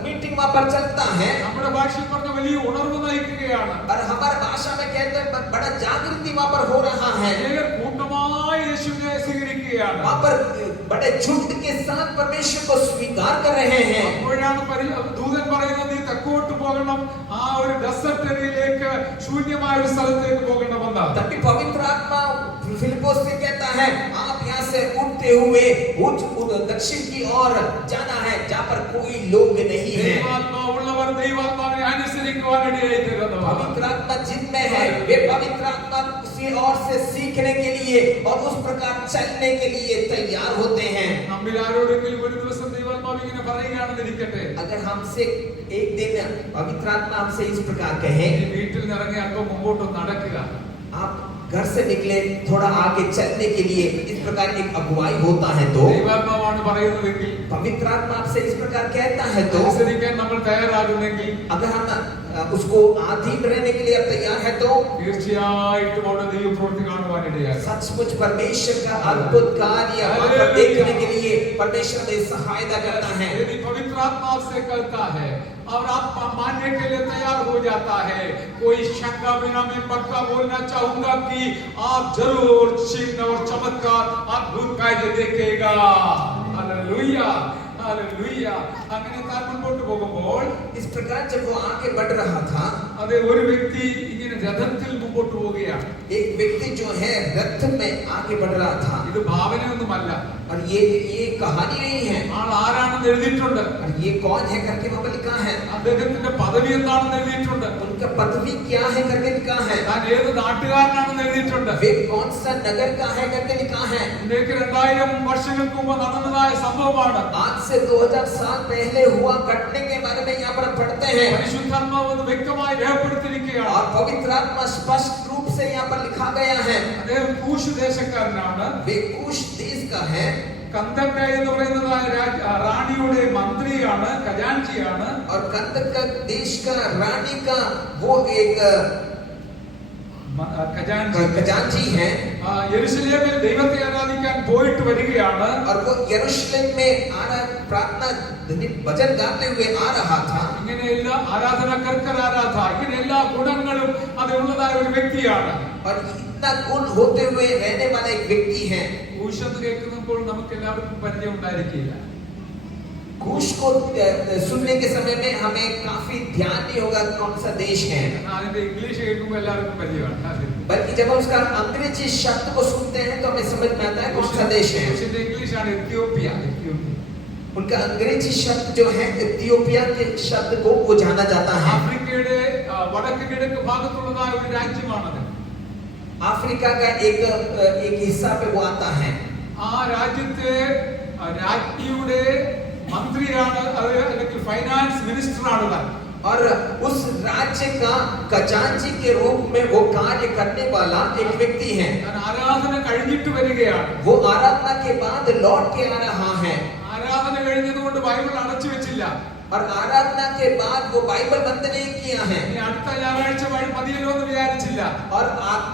मीटिंग वहां पर चलता है, നമ്മുടെ ഭാഷയിൽ പറഞ്ഞ വലിയ ഉണർവ് നയിക്കുകയാണ്. और हमारी भाषा में कहते हैं बड़ा जागृति वहां पर हो रहा है। അനേകർ കൂട്ടമായി യേശുവിനെ സ്വീകരിക്കുകയാണ്. वहां पर बड़े झुंड के साथ परमेश्वर को स्वीकार कर रहे हैं। അപ്പോഴാണ് ദൂതൻ പറയുന്നത്, നീ തെക്കോട്ട് പോകണം, ആ ഒരു ഡെസർട്ട് ഏരിയയിലേക്ക്, ശൂന്യമായ ഒരു സ്ഥലത്തേക്ക് പോകണമെന്ന്. तभी पवित्र आत्मा फिलिप्पुस से कहता है, आप यहाँ से उठते हुए दक्षिण की ओर जाना है जहाँ पर कोई लोग नहीं है। ദൈവാത്മാവുള്ളവർ ദൈവാത്മാവിനെ അനുസരിക്കുവാൻ ഇടയായി തീരുന്നു. पवित्र आत्मा जिनमें है वे पवित्र आत्मा उसी ओर से सीखने के लिए और उस प्रकार चलने के लिए तैयार होते हैं। നമ്മിൽ ആരോടെങ്കിലും ഒരു ദിവസം ദൈവാത്മാവ് ഇങ്ങനെ പറയുകയാണെന്ന് ഇരിക്കട്ടെ, अगर हमसे एक दिन पवित्र आत्मा हमसे इस प्रकार कहे, ഈ വീട്ടിൽ നിന്ന് ഇറങ്ങി അല്പം മുമ്പോട്ട് നടക്കുക, आप घर से निकले थोड़ा आगे चलने के लिए, इस प्रकार एक अगुवाई होता है तो ദൈവാത്മാവാണ് പറയുന്നതെങ്കിൽ, पवित्र आत्मा आपसे इस प्रकार कहता है तो അനുസരിക്കാൻ നമ്മൾ തയ്യാറാകുന്നെങ്കിൽ, अगर हम उसको अधीन रहने के लिए आप तैयार है तो തീർച്ചയായിട്ടും അവിടെ ദൈവപ്രവൃത്തി കാണുവാൻ ഇടയാകും. सचमुच परमेश्वर का अद्भुत कार्य वहां पर देखने के लिए परमेश्वर में सहायता करता है। यदि पवित्र आत्मा से करता है और आप मानने के लिए तैयार हो जाता है, कोई शंका बिना मैं पक्का बोलना चाहूंगा कि आप जरूर चिन्ह और चमत्कार अद्भुत कार्य देखेगा. Hallelujah, hallelujah. അങ്ങനെ താൻ മുൻപോട്ട് പോകുമ്പോൾ इस प्रकार जब वो आगे बढ़ रहा था, അതെ, ഒരു വ്യക്തി ഇങ്ങനെ രഥത്തിൽ മുമ്പോട്ട് പോവുകയാണ്. एक व्यक्ति जो है रथ में आगे आगे बढ़ रहा था। ഇത് ഭാവനയൊന്നുമല്ല. और ये कहानी नहीं है। ആൾ ആരാണെന്ന് എഴുതിയിട്ടുണ്ട്. और ये कौन है करके वहाँ पर लिखा है। അദ്ദേഹത്തിന്റെ പദവി എന്താണെന്ന് എഴുതിയിട്ടുണ്ട്. उनका पदवी क्या है करके लिखा है। താൻ ഏത് നാട്ടുകാരനാണെന്ന് എഴുതിയിട്ടുണ്ട്. वे कौन सा नगर का है करके लिखा है। ഇന്നേക്ക് 2000 വർഷങ്ങൾക്ക് മുമ്പ് നടന്നതായ സംഭവമാണ്. आज से 2000 साल पहले हुआ घटने के बारे में यहाँ पर पढ़ते हैं। പരിശുദ്ധാത്മാവ് അത് വ്യക്തമായി രേഖപ്പെടുത്തിയിരിക്കുകയാണ്. और पवित्र आत्मा स्पष्ट रूप से यहाँ पर लिखा गया है। അദ്ദേഹം കൂശ് ദേശക്കാരനാണ്. वे कुश देश का है। കന്ദക്ക എന്ന് പറയുന്നതായ റാണിയുടെ മന്ത്രിയാണ്, ഖജാൻജിയാണ്. और कंदक देश का रानी का वो एक खजांची है। യെരുശലേമിൽ ദൈവത്തെ ആരാധിക്കാൻ പോയിട്ട് വരികയാണ്. और वो यरूशलेम में प्रार्थना भजन गाते हुए आ रहा था। ഇങ്ങനെയുള്ള ആരാധന കർക്കരാരാധ ഇങ്ങനെ എല്ലാ ഗുണങ്ങളും അതുള്ളതായ ഒരു വ്യക്തിയാണ്. और इतना गुण होते हुए रहने वाला एक व्यक्ति है। കൂശെന്ന് കേൾക്കുമ്പോൾ നമുക്ക് എല്ലാവർക്കും പരിചയം ഉണ്ടായിരിക്കില്ല. कूश को सुनने के समय में हमें काफी ध्यान नहीं होगा कौन सा देश है। അതിന്റെ ഇംഗ്ലീഷ് കേൾക്കുമ്പോൾ എല്ലാവർക്കും പരിചയമാണ്. बल्कि जब हम उसका अंग्रेजी शब्द को सुनते हैं तो हमें समझ में आता है कौन सा देश है। കൂശിന്റെ ഇംഗ്ലീഷ് ആണ് എത്യോപ്യ. उनका अंग्रेजी शब्द जो है इथियोपिया के शब्द को वो जाना जाता है। ആഫ്രിക്കയുടെ വടക്ക് കിഴക്ക് ഭാഗത്തുള്ളതായ ഒരു രാജ്യമാണത്. अफ्रीका का एक हिस्सा पे वो आता है। ആ രാജ്യത്തെ രാജ്ഞിയുടെ മന്ത്രിയാണ്, അല്ലെങ്കിൽ ഫൈനാൻസ് മിനിസ്റ്ററാണ് താൻ. और उस राज्य का खजांची के रूप में वो कार्य करने वाला एक व्यक्ति है। താൻ ആരാധന കഴിഞ്ഞിട്ട് വരികയാണ്. वो आराधना के बाद लौट के आ रहा है। ആരാധന കഴിഞ്ഞതുകൊണ്ട് ബൈബിൾ അടച്ചു വെച്ചില്ല. और आराधना के बाद वो बाइबल बंद नहीं किया है। ഇനി അടുത്ത ഞായറാഴ്ച മതിയല്ലോ എന്ന് വിചാരിച്ചില്ല. और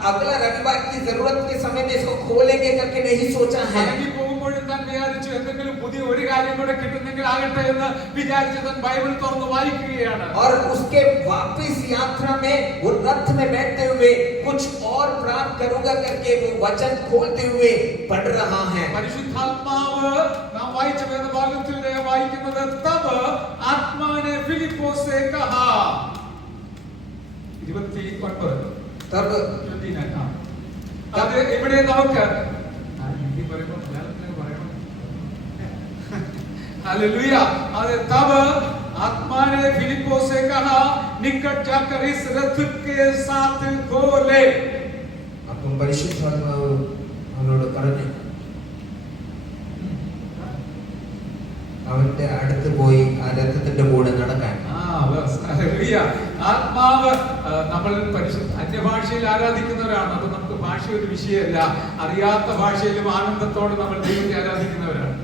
अगला रविवार की जरूरत के समय में इसको खोलेंगे करके नहीं सोचा है। മടങ്ങി പോകുമ്പോഴും താൻ വിചാരിച്ചു എന്തെങ്കിലും പുതിയ ഒരു കാര്യം കൂടെ കിട്ടുന്നെങ്കിൽ ആകട്ടെ എന്ന് വിചാരിച്ച് താൻ ബൈബിൾ തുറന്ന് വായിക്കുകയാണ്. और उसके वापस यात्रा में वो रथ में बैठते हुए कुछ और प्राप्त करूंगा करके वो वचन खोलते हुए पढ़ रहा है। പരിശുദ്ധാത്മാവ് നാം വായിച്ച വേദഭാഗത്തിൽ വായിക്കുന്നത് തബ് ആത്മാനെ ഫിലിപ്പോസെ കഹാ 29 तब 29 അത് ഇവിടെ നമുക്ക് ഹിന്ദി പറയുമ്പോൾ മലയാളത്തിൽ പറയണം. हालेलुया. അത് തബ് ആത്മാനെ ഫിലിപ്പോസെ കഹാ निकट जाकर इस रथ के साथ खोले. അപ്പം പരിശുദ്ധാത്മാവ് അവനോട് പറഞ്ഞു, അവന്റെ അടുത്ത് പോയി ആ രഥത്തിന്റെ കൂടെ നടക്കാൻ. ആത്മാവ് നമ്മൾ അന്യഭാഷയിൽ ആരാധിക്കുന്നവരാണ്. അത് നമുക്ക് ഭാഷ ഒരു വിഷയമല്ല. അറിയാത്ത ഭാഷയിലും ആനന്ദത്തോടെ നമ്മൾ ദൈവത്തെ ആരാധിക്കുന്നവരാണ്.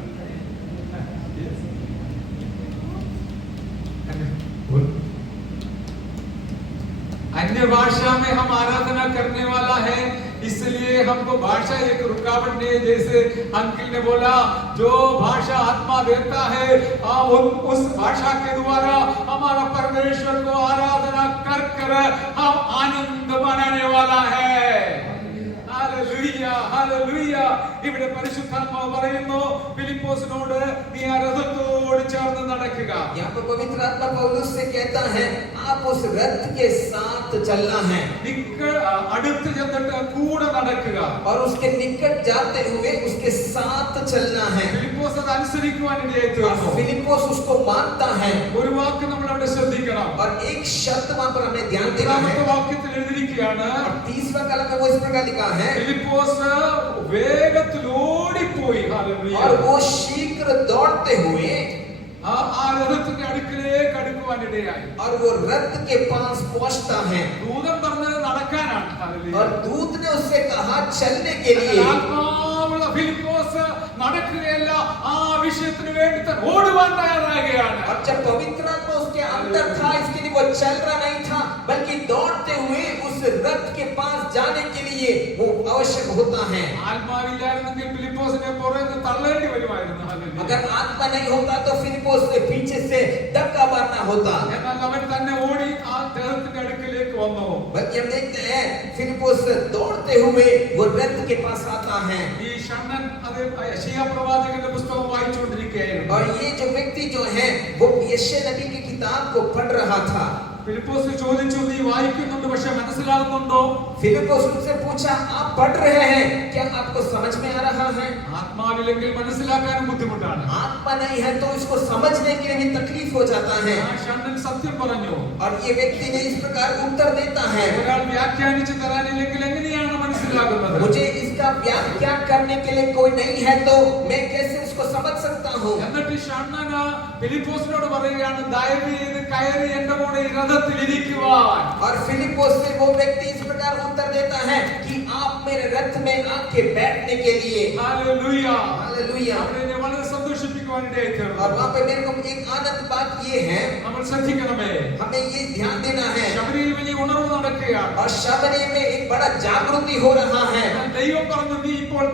अन्य भाषा में हम आराधना करने वाला है, इसलिए हमको भाषा एक रुकावट नहीं है. जैसे अंकिल ने बोला, जो भाषा आत्मा देता है उस भाषा के द्वारा हमारा परमेश्वर को आराधना कर कर हम आनंद मनाने वाला है. Hallelujah, hallelujah. ഇവിടെ പരിശുദ്ധാത്മാവ് പറയുന്നു ഫിലിപ്പോസിനോട് നീ ആ രഥത്തോട് ചേർന്ന് നടക്കുക. यहाँ पर पवित्र आत्मा पौलुस से कहता है आप उस रथ के साथ चलना है. അടുത്ത് ചെന്നിട്ട് കൂടെ നടക്കുക. और उसके निकट जाते हुए उसके साथ चलना है. ഫിലിപ്പോസ് അത് അനുസരിക്കുവാൻ ഇടയായിത്തീർന്നു. फिलिप्पोस उसको मानता है. ഒരു വാക്ക് നമ്മൾ അവിടെ ശ്രദ്ധിക്കണം. और एक शब्द वहां पर हमें ध्यान देना है. രണ്ടാമത്തെ വാക്യത്തിൽ എഴുതിയിരിക്കുകയാണ്, और तीसरा कलम में वो इस प्रकार लिखा है, ഫിലിപ്പോസ് വേഗത്തിൽ ഓടിപ്പോയി. ഹല്ലേലൂയ. और वो शीघ्र दौड़ते हुए ആ രഥത്തിന്റെ അടുക്കലേക്ക് അടുക്കുവാൻ ഇടയായി. और वो रथ के पास पहुंचता है. ദൂതൻ പറഞ്ഞത് നടക്കാനാണ്. ഹല്ലേലൂയ. और दूत ने उससे कहा चलने के लिए. ആത്മാവുള്ള ഫിലിപ്പോസ് നടക്കുകയല്ല, ആ വിഷയത്തിന് വേണ്ടി താൻ ഓടുവാൻ തയ്യാറാകുകയാണ്. और जब पवित्र आत्मा उसके अंदर था, इसके लिए वो चल रहा नहीं था, बल्कि दौड़ते हुए उस रथ के पास जाने के लिए वो आवश्यक होता है. ആത്മാവില്ലായിരുന്നെങ്കിൽ ഫിലിപ്പോസിനെ പുറത്ത് തള്ളേണ്ടി വരുമായിരുന്നു. ഹല്ലേലൂയ. अगर आत्मा नहीं होता तो फिलिप्पोस ने पीछे से धक्का मारना होता. എന്നാൽ അവൻ തന്നെ ഓടി ആ രഥത്തിന്റെ അടുക്കലേക്ക് വന്നു. बल्कि हम देखते हैं फिलिप्पोस दौड़ते हुए वो रथ के पास आता है. ഈ ഷണ്ണൻ അത് യെശയ്യാ പ്രവാചകന്റെ പുസ്തകം വായിച്ചുകൊണ്ടിരിക്കുകയായിരുന്നു. और ये जो व्यक्ति जो है वो यशायाह नबी की किताब को पढ़ रहा था. ഫിലിപ്പോസ് ചോദിച്ചു, നീ വായിക്കുന്നുണ്ട് പക്ഷെ മനസ്സിലാകുന്നുണ്ടോ? फिलिप्पुस उनसे पूछा, आप पढ़ रहे हैं, क्या आपको समझ में आ रहा है? ആത്മാവില്ലെങ്കിൽ മനസ്സിലാക്കാനും ബുദ്ധിമുട്ടാണ്. आत्मा नहीं है तो इसको समझने के लिए भी तकलीफ हो जाता है। ആ ഷണ്ണൻ സത്യം പറഞ്ഞു. और ये व्यक्ति ने इस प्रकार उत्तर देता है, ഒരാൾ വ്യാഖ്യാനിച്ച് തരാനില്ലെങ്കിൽ എങ്ങനെയാണ് മനസ്സിലാകുന്നത്? मुझे इसका व्याख्या करने के लिए कोई नहीं है तो मैं कैसे इसको समझ सकता हूँ? എന്നിട്ട് ഷണ്ണൻ ഫിലിപ്പോസിനോട് പറയുകയാണ്, ദയവ് ചെയ്ത് കയറി എന്റെ കൂടെ ഈ രഥത്തിൽ ഇരിക്കുവാൻ. और फिलिप्पुस से वो व्यक्ति इस प्रकार उत्तर देता है कि आप मेरे रथ में आके बैठने के लिए। ഹല്ലേലൂയ. हालेलुया। അവിടെ എന്നെ വളരെ സന്തോഷിപ്പിക്കുവാനിടയായി തീർന്നു. और वहाँ पे मेरे को एक आनंद बात ये है, നമ്മൾ ശ്രദ്ധിക്കണമേ, हमें ये ध्यान देना है। ശബരിയിൽ വലിയ ഉണർവ് നടക്കുകയാണ്. और शबरी में एक बड़ा जागृति हो रहा है। ദൈവം പറഞ്ഞു, നീ ഇപ്പോൾ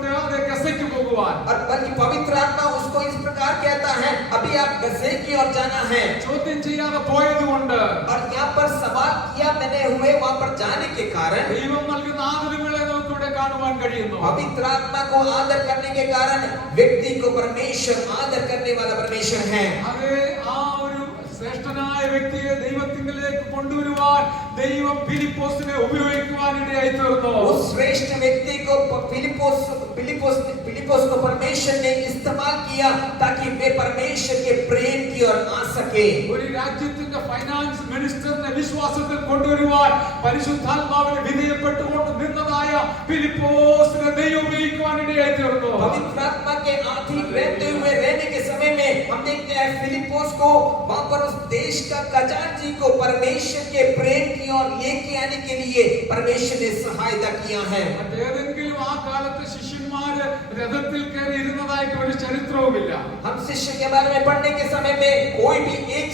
ഗസയ്ക്ക് പോകുവാൻ. और बल्कि पवित्र आत्मा उसको इस प्रकार कहता है, अभी आप गसे की ओर जाना है। ചോദ്യം ചെയ്യാതെ പോയതുകൊണ്ട് और यहाँ पर सवाल किया मैंने हुए वहाँ पर जाने के कारण ദൈവം നൽകുന്ന ആദരങ്ങളെ നമുക്ക് ഇവിടെ കാണുവാൻ കഴിയുന്നു. पवित्र आत्मा को आदर करने के कारण व्यक्ति को परमेश्वर आदर करने वाला परमेश्वर है। അത് ആ ഒരു ശ്രേഷ്ഠനായ വ്യക്തിയെ ദൈവത്തിലേക്ക് കൊണ്ടുവരുവാൻ ദൈവം ഫിലിപ്പോസിനെ ഉപയോഗിക്കുവാനിടയായി തീർന്നു. उस श्रेष्ठ व्यक्ति को फिलिप्पुस को परमेश्वर ने इस्तेमाल किया ताकि वे परमेश्वर के प्रेम की ओर आ सके। ഒരു രാജ്യത്തിന്റെ ഫൈനാൻസ് മിനിസ്റ്ററിനെ വിശ്വാസത്തിൽ കൊണ്ടുവരുവാൻ പരിശുദ്ധാത്മാവിന് വിധേയപ്പെട്ടുകൊണ്ട് നിന്നതായ ഫിലിപ്പോസിനെ ദൈവം ഉപയോഗിക്കുവാനിടയായി തീർന്നു. पवित्र आत्मा के अधीन रहते हुए रहने के समय में हम देखते हैं फिलिप्पुस को वहां पर उस देश का खजांची को परमेश्वर के प्रेम की ओर लेके आने के लिए परमेश्वर ने सहायता किया है। മറ്റേതെങ്കിലും ആ കാലത്ത് ശിഷ്യന്മാര് രഥത്തിൽ കയറി ഇരുന്നതായിട്ട് ഒരു ചരിത്രവുമില്ല. हम शिष्य के बारे में पढ़ने के समय में कोई भी एक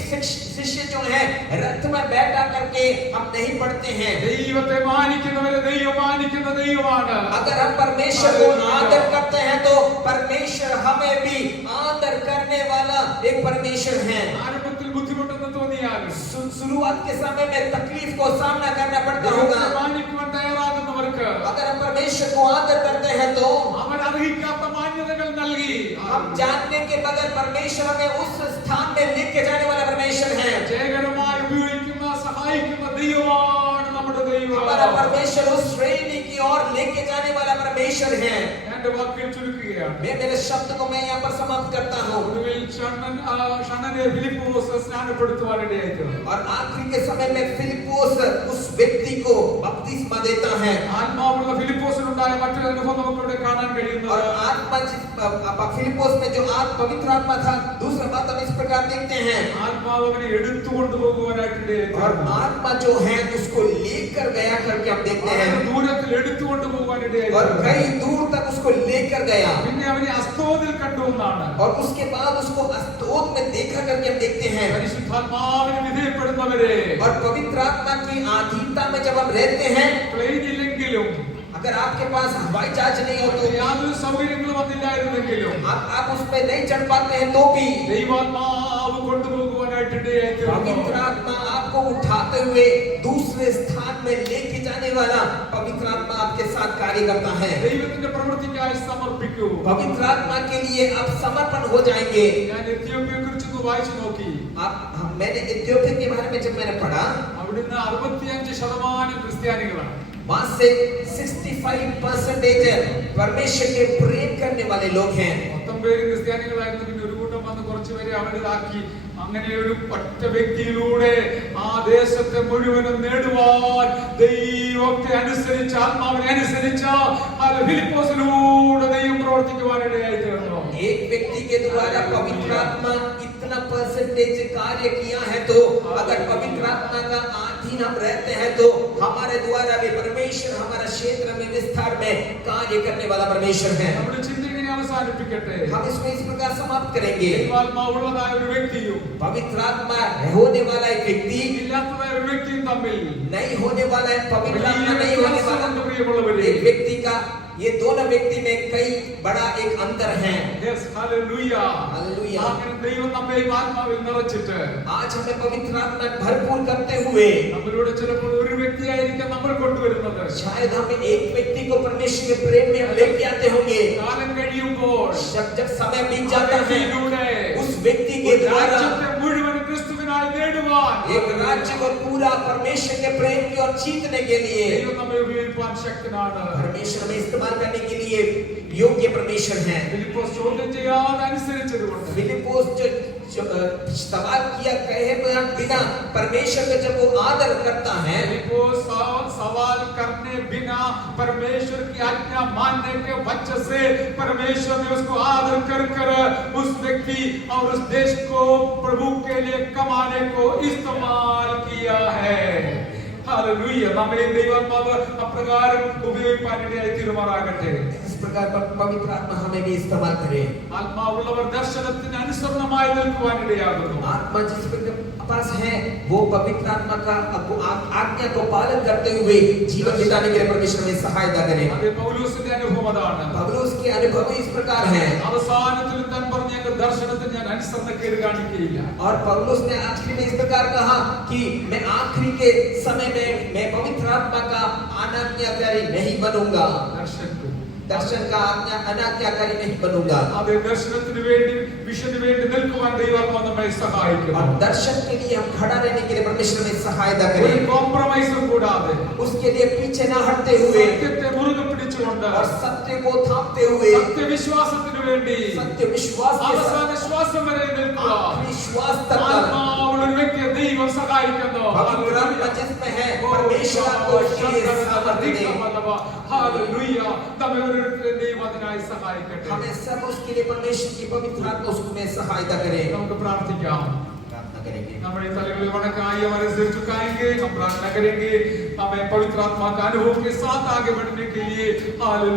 शिष्य जो है रथ में बैठा करके हम नहीं पढ़ते हैं। ദൈവത്തെ മാനിക്കുന്നവരെ ദൈവം മാനിക്കുന്ന ദൈവമാണ്. अगर हम परमेश्वर को आदर करते हैं तो परमेश्वर हमें भी आदर करने वाला एक परमेश्वर है। ആരംഭത്തിൽ ബുദ്ധിമുട്ടെന്ന് തോന്നിയാലും शुरुआत के समय में तकलीफ को सामना करना पड़ता ദൈവത്തെ होगा। മാനിക്കുവാൻ തയ്യാറാകുന്നവർക്ക് अगर हम परमेश्वर को आदर करते हैं तो അവൻ അർഹിക്കാത്ത മാന്യതകൾ നൽകി. हम जानने के बगैर परमेश्वर हमें उस स्थान में लेके जाने वाला परमेश्वर है। ജയകരമായി ഉപയോഗിക്കുന്ന സഹായിക്കുന്ന ദൈവമാണ് നമ്മുടെ ദൈവം. हमारा परमेश्वर उस श्रेणी की ओर लेके जाने वाला परमेश्वर है। എന്റെ വാക്കിൽ ചുരുക്കുകയാണ്. मैं मेरे शब्द को मैं यहाँ पर समाप्त करता हूँ। ഒടുവിൽ ഷണ്ണനെ ഫിലിപ്പോസ് സ്നാനപ്പെടുത്തുവാനിടയായി തീർന്നു. और आखिरी के समय में फिलिप्पुस उस व्यक्ति को बपतिस्मा देता है। ആത്മാവുള്ള ഫിലിപ്പോസിനുണ്ടായ മറ്റൊരു അനുഭവം നമുക്കിവിടെ കാണാൻ और കഴിയുന്നത് आत्मा फिलिप्पुस में जो पवित्र आत्मा था, दूसरा बात हम इस प्रकार देखते हैं। ആത്മാവ് അവനെ എടുത്തുകൊണ്ട് പോകുവാനായിട്ടിടയായി और തീർന്നു. आत्मा जो है उसको लेकर गया करके हम देखते അവനെ हैं। ദൂരത്തിൽ എടുത്തുകൊണ്ട് പോകുവാനിടയായി और തീർന്നു. कई दूर तक उसको लेकर गया। പിന്നെ അവനെ അസ്തോദിൽ കണ്ടു എന്നാണ്. और उसके बाद उसको अस्तोद में देखा करके हम देखते हैं। പരിശുദ്ധാത്മാവിന് വിധേയപ്പെടുന്നവരെ और पवित्र आत्मा की अधीनता में जब हम रहते हैं, പ്ലെയിനില്ലെങ്കിലും अगर आपके पास हवाई जहाज नहीं हो तो യാതൊരു സൗകര്യങ്ങളും വന്നില്ലായിരുന്നെങ്കിലും आप उस पे नहीं चढ़ पाते हैं तो भी ദൈവാത്മാവ് കൊണ്ടുപോകുവാനായിട്ടിടയായി തീർന്നു. पवित्र आत्मा आपको उठाते हुए दूसरे स्थान में लेके जाने वाला पवित्र आत्मा आपके साथ कार्य करता है। ദൈവത്തിന്റെ പ്രവൃത്തിക്കായി സമർപ്പിക്കൂ. पवित्र आत्मा के लिए आप समर्पण हो जाएंगे। ഞാൻ എത്യോപ്യയെ കുറിച്ചൊന്ന് വായിച്ചു നോക്കി. मैंने इथियोपिया के बारे में जब मैंने पढ़ा, അവിടുന്ന് 65% ക്രിസ്ത്യാനികളാണ്. वहां से 65% परमेश्वर के प्रेम करने वाले लोग हैं। മൊത്തം പേര് ക്രിസ്ത്യാനികളായിരുന്നു. പിന്നെ ഒരു കൂട്ടം വന്ന് കുറച്ചുപേരെ അവരിതാക്കി. അങ്ങനെ ഒരു ഒറ്റ വ്യക്തിയിലൂടെ ആ ദേശത്തെ മുഴുവനും നേടുവാൻ ദൈവത്തെ അനുസരിച്ച് ആത്മാവിനെ അനുസരിച്ച ഫിലിപ്പോസിലൂടെ ദൈവം പ്രവർത്തിക്കുവാനിടയായി തീർന്നു. एक व्यक्ति के द्वारा पवित्र आत्मा इतना परसेंटेज कार्य किया है तो अगर पवित्र आत्मा का अधीन हम रहते हैं तो हमारे द्वारा भी परमेश्वर हमारा क्षेत्र में विस्तार में कार्य करने वाला परमेश्वर है। നമ്മുടെ ചിന്ത ഇങ്ങനെ അവസാനിപ്പിക്കട്ടെ. हम इसको इस प्रकार समाप्त करेंगे। ദൈവാത്മാവുള്ളതായ ഒരു വ്യക്തിയും पवित्र आत्मा होने वाला एक व्यक्ति ഇല്ലാത്തതായ ഒരു വ്യക്തിയും തമ്മിൽ नहीं होने वाला है, पवित्र आत्मा नहीं होने वाला പ്രിയമുള്ളവരെ, एक व्यक्ति का, ये दोनों व्यक्ति में कई बड़ा एक अंतर है। Yes, hallelujah. Hallelujah. അങ്ങനെ ദൈവം നമ്മെ ആത്മാവിൽ നിറച്ചിട്ട് आज हमें पवित्र आत्मा भरपूर करते हुए നമ്മളിവിടെ ചിലപ്പോൾ ഒരു വ്യക്തിയായിരിക്കും നമ്മൾ കൊണ്ടുവരുന്നത്. शायद हमें एक व्यक्ति को परमेश्वर के प्रेम में लेके आते होंगे। കാലം കഴിയുമ്പോൾ जब समय बीत जाता है, ഇതിലൂടെ उस व्यक्ति के द्वारा രാജ്യത്തെ മുഴുവൻ ക്രിസ്തുവിനായി നേടുവാൻ നയിക്കുവാൻ एक राज्य को पूरा परमेश्वर के प्रेम की ओर जीतने के लिए ദൈവം നമ്മെ ഉപയോഗിക്കുവാൻ ശക്തനാണ്. परमेश्वर हमें इस्तेमाल करने के लिए योग्य परमेश्वर है। ഫിലിപ്പോസ് ചോദ്യം ചെയ്യാതെ അനുസരിച്ചതുകൊണ്ട് फिलिप्पुस जो सवाल किया कहे बिना परमेश्वर का जब वो आदर करता है, फिलिप्पोस सवाल करने बिना परमेश्वर की आज्ञा मानने के वजह से परमेश्वर ने उसको आदर कर उस व्यक्ति और उस देश को प्रभु के लिए कमाने को इस्तेमाल किया है. हालेलुया. നമ്മെ ദൈവാത്മാവ് അപ്രകാരം ഉപയോഗിക്കാനിടയായി തീരുമാറാകട്ടെ. इस प्रकार पवित्र आत्मा हमें भी इस्तेमाल करे। ആത്മാവുള്ളവർ ദർശനത്തിന് അനുസരണമായി നിൽക്കുവാനിടയാകുന്നു. आत्मा जिस के पास है वो पवित्र आत्मा का आज्ञा को पालन करते हुए जीवन बिताने के लिए परमेश्वर में सहायता करे। അത് പൗലോസിന്റെ അനുഭവം അതാണ്. पौलुस के अनुभव इस प्रकार है। അവസാനത്തിൽ താൻ പറഞ്ഞ ദർശനത്തിൽ ഞാൻ അനുസരണക്കേട് കാണിക്കുകയില്ല. और पौलुस ने आखिरी में इस प्रकार कहा कि मैं आखिरी के समय में मैं पवित्र आत्मा का अनाज्ञाकारी नहीं बनूंगा। दर्शन का अनाज्ञाकारी नहीं बनूंगा। അത് ദർശനത്തിന് വേണ്ടി വിഷന് വേണ്ടി നിൽക്കുവാൻ ദൈവാത്മാവ് നമ്മെ സഹായിക്കും. और दर्शन के लिए हम खड़ा रहने के लिए परमेश्वर में सहायता ഒരു करे। കോംപ്രമൈസും കൂടാതെ उसके लिए पीछे न हटते हुए സത്യത്തെ മുറുകെ പിടിച്ചുകൊണ്ട് और सत्य को थामते हुए സത്യവിശ്വാസത്തിന് വേണ്ടി सत्य विश्वास के അവസാന साथ ശ്വാസം വരെ നിൽക്കുക. विश्वास तक ആത്മാവുള്ള ഒരു വ്യക്തിയെ ദൈവം സഹായിക്കുന്നു. पवित्र आत्मा जिसमें है परमेश्वर आपको उसके लिए सामर्थ्य दे। हालेलुया. നമ്മെ ഓരോരുത്തരെയും ദൈവം അതിനായി സഹായിക്കട്ടെ. हमें सब उसके लिए परमेश्वर की पवित्र आत्मा उसमें सहायता करे। നമുക്ക് പ്രാർത്ഥിക്കാം. प्रार्थना करेंगे। हमारे तलगल वणकाई हमारे सिर झुकाएंगे, हम प्रार्थना करेंगे हमें पवित्र आत्मा का अनुभव के साथ आगे बढ़ने के लिए। हालेलुया.